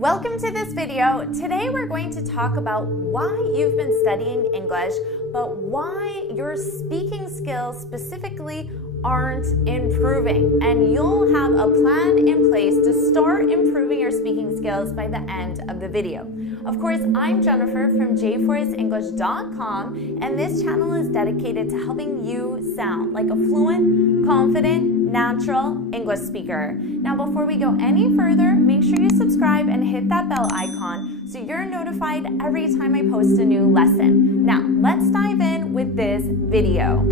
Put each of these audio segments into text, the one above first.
Welcome to this video. Today we're going to talk about why you've been studying English, but why your speaking skills specifically aren't improving. And you'll have a plan in place to start improving your speaking skills by the end of the video. Of course, I'm Jennifer from JForestEnglish.com, and this channel is dedicated to helping you sound like a fluent, confident, natural English speaker. Now, before we go any further, make sure you subscribe and hit that bell icon so you're notified every time I post a new lesson. Now, let's dive in with this video.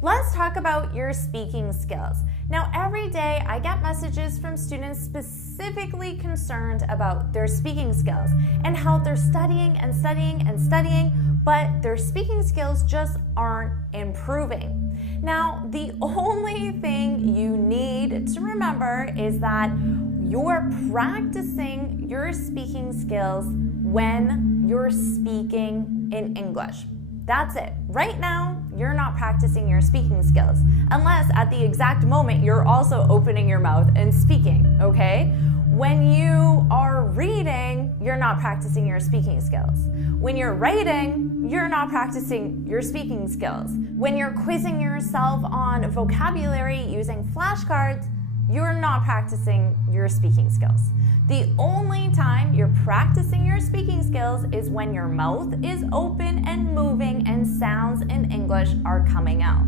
Let's talk about your speaking skills. Now, every day I get messages from students specifically concerned about their speaking skills and how they're studying and studying and studying, but their speaking skills just aren't improving. Now, the only thing you need to remember is that you're practicing your speaking skills when you're speaking in English. That's it. Right now, you're not practicing your speaking skills, unless at the exact moment you're also opening your mouth and speaking, okay? When you are reading, you're not practicing your speaking skills. When you're writing, you're not practicing your speaking skills. When you're quizzing yourself on vocabulary using flashcards, you're not practicing your speaking skills. The only time you're practicing your speaking skills is when your mouth is open and moving and sounds in English are coming out.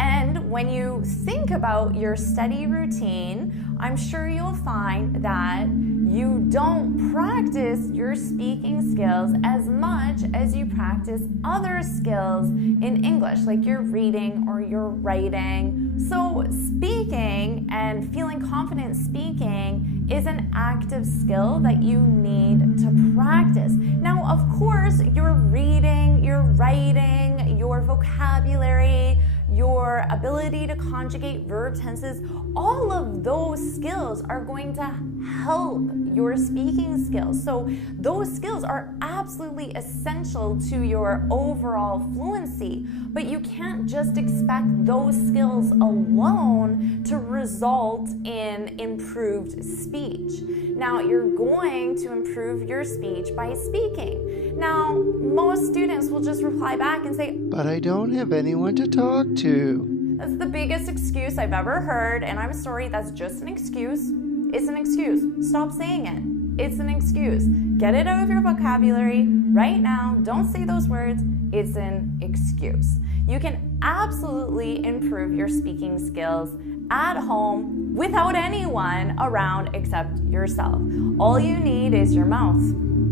And when you think about your study routine, I'm sure you'll find that you don't practice your speaking skills as much as you practice other skills in English, like your reading or your writing. So speaking and feeling confident speaking is an active skill that you need to practice. Now, of course, your reading, your writing, your vocabulary, your ability to conjugate verb tenses, all of those skills are going to help your speaking skills. So those skills are absolutely essential to your overall fluency, but you can't just expect those skills alone to result in improved speech. Now, you're going to improve your speech by speaking. Now, most students will just reply back and say, "But I don't have anyone to talk to." That's the biggest excuse I've ever heard, and I'm sorry, that's just an excuse. It's an excuse. Stop saying it. It's an excuse. Get it out of your vocabulary right now. Don't say those words. It's an excuse. You can absolutely improve your speaking skills at home without anyone around except yourself. All you need is your mouth,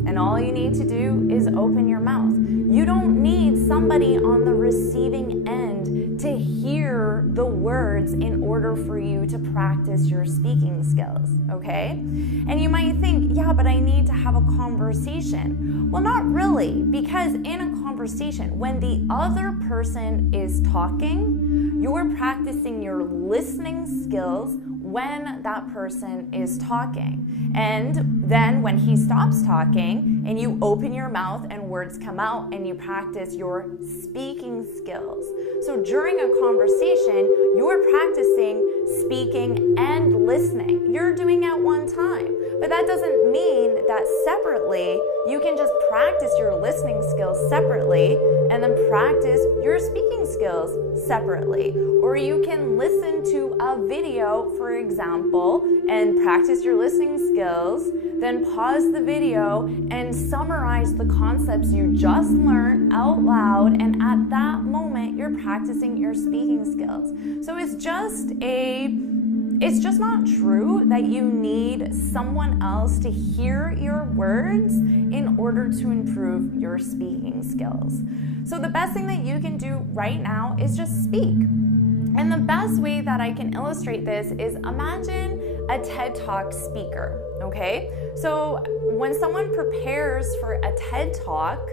and all you need to do is open your mouth. You don't need somebody on the receiving end to hear the words in order for you to practice your speaking skills, okay? And you might think, yeah, but I need to have a conversation. Well, not really, because in a conversation, when the other person is talking, you're practicing your listening skills when that person is talking. And then when he stops talking and you open your mouth and words come out and you practice your speaking skills. So during a conversation, you're practicing speaking and listening. You're doing it at one time. But that doesn't mean that separately, you can just practice your listening skills separately and then practice your speaking skills separately. Or you can listen to a video, for example, and practice your listening skills, then pause the video and summarize the concepts you just learned out loud, and at that moment, you're practicing your speaking skills. So it's just not true that you need someone else to hear your words in order to improve your speaking skills. So the best thing that you can do right now is just speak. And the best way that I can illustrate this is imagine a TED Talk speaker, okay? So when someone prepares for a TED Talk,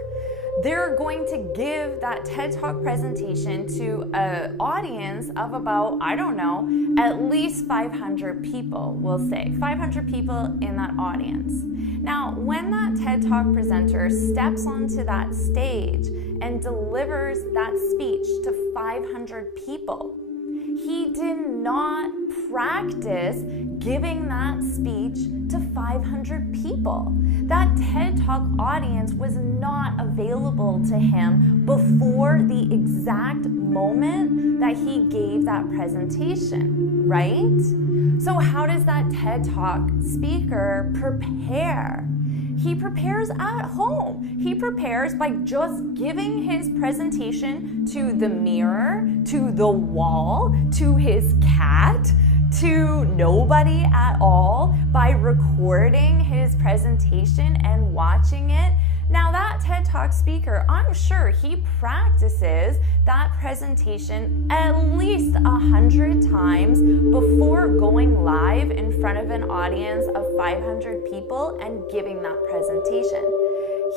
they're going to give that TED Talk presentation to an audience of about, I don't know, at least 500 people, we'll say. 500 people in that audience. Now, when that TED Talk presenter steps onto that stage and delivers that speech to 500 people, he did not practice giving that speech to 500 people. That TED Talk audience was not available to him before the exact moment that he gave that presentation, right? So how does that TED Talk speaker prepare? He prepares at home. He prepares by just giving his presentation to the mirror, to the wall, to his cat, to nobody at all, by recording his presentation and watching it. Now that TED Talk speaker, I'm sure he practices that presentation at least 100 times before going live in front of an audience of 500 people and giving that presentation.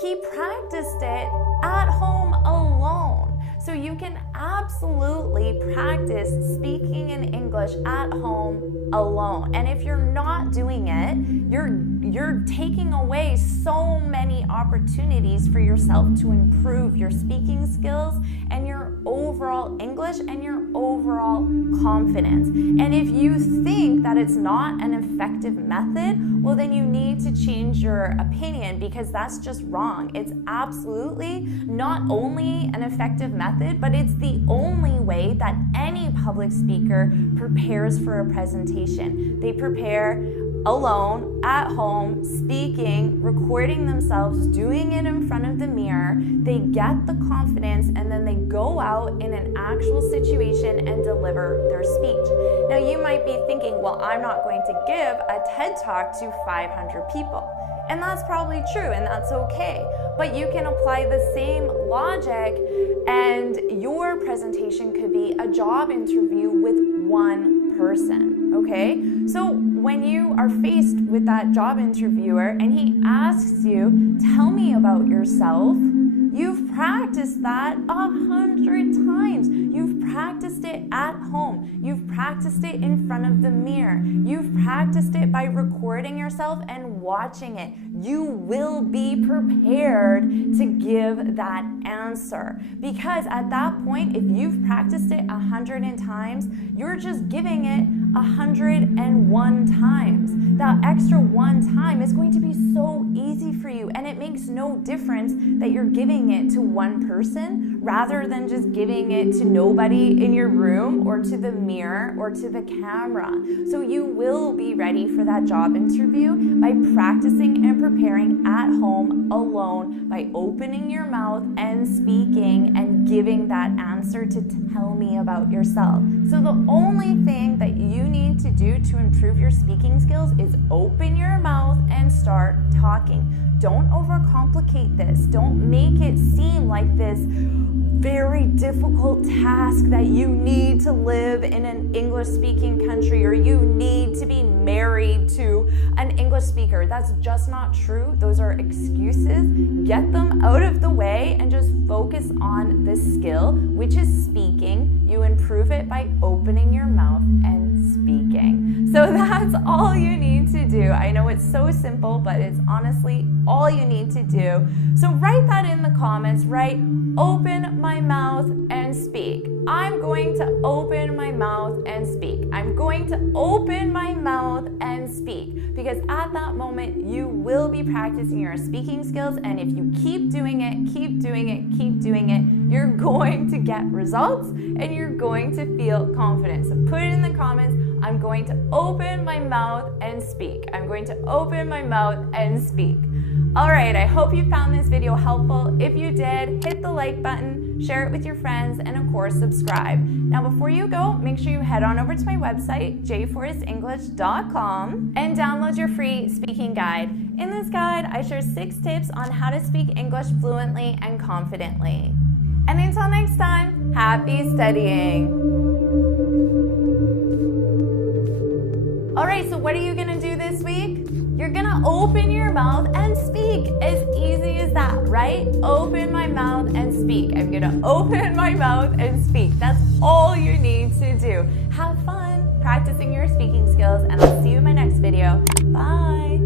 He practiced it at home alone. So you can absolutely practice speaking in English at home alone. And if you're not doing it, you're taking away so many opportunities for yourself to improve your speaking skills and your overall English and your overall confidence. And if you think that it's not an effective method, well, then you need to change your opinion, because that's just wrong. It's absolutely not only an effective method, but it's the only way that any public speaker prepares for a presentation. They prepare alone, at home, speaking, recording themselves, doing it in front of the mirror. They get the confidence, and then they go out in an actual situation and deliver their speech. Now you might be thinking, well, I'm not going to give a TED Talk to 500 people. And that's probably true, and that's okay. But you can apply the same logic, and your presentation could be a job interview with one person, okay? So when you are faced with that job interviewer and he asks you, tell me about yourself, you've practiced that 100 times. You've practiced it at home. You've practiced it in front of the mirror. You've practiced it by recording yourself and watching it. You will be prepared to give that answer, because at that point, if you've practiced it 100 times, you're just giving it 101 times. That extra one time is going to be so easy for you, and it makes no difference that you're giving it to one person rather than just giving it to nobody in your room or to the mirror or to the camera. So you will be ready for that job interview by practicing and preparing at home alone, by opening your mouth and speaking and giving that answer to tell me about yourself. So the only thing that you need to do to improve your speaking skills is open your mouth and start talking. Don't overcomplicate this. Don't make it seem like this very difficult task that you need to live in an English-speaking country, or you need to be married to an English speaker. That's just not true. Those are excuses. Get them out of the way and just focus on this skill, which is speaking. You improve it by opening your mouth and speaking. So that's all you need to do. I know it's so simple, but it's honestly all you need to do. So write that in the comments. Write, open my mouth and speak. I'm going to open my mouth and speak. I'm going to open my mouth and speak, because at that moment you will be practicing your speaking skills, and if you keep doing it, keep doing it, keep doing it, you're going to get results and you're going to feel confident. So put it in the comments. I'm going to open my mouth and speak. I'm going to open my mouth and speak. All right, I hope you found this video helpful. If you did, hit the like button, share it with your friends, and of course, subscribe. Now, before you go, make sure you head on over to my website, jforestenglish.com, and download your free speaking guide. In this guide, I share 6 tips on how to speak English fluently and confidently. And until next time, happy studying. All right, so what are you gonna do this week? You're gonna open your mouth and speak. As easy as that, right? Open my mouth and speak. I'm gonna open my mouth and speak. That's all you need to do. Have fun practicing your speaking skills, and I'll see you in my next video. Bye.